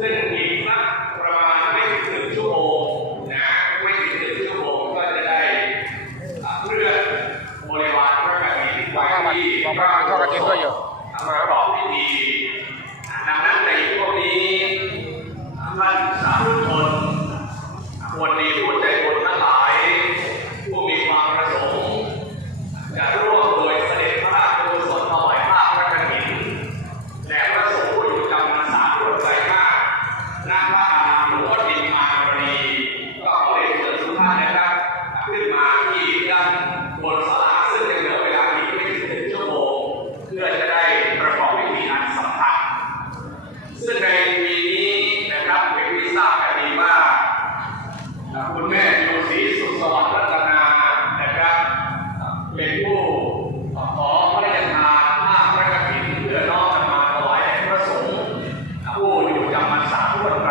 ซึ่งอีกสักประมาณไม่ถึงหนึ่งชั่วโมงนะไม่ถึงหนึ่งชั่วโมงก็จะได้เรือนบริวารพระจิ้ท่พระที่นก็อยู่มาบอกที่ดี ประมาณสามงว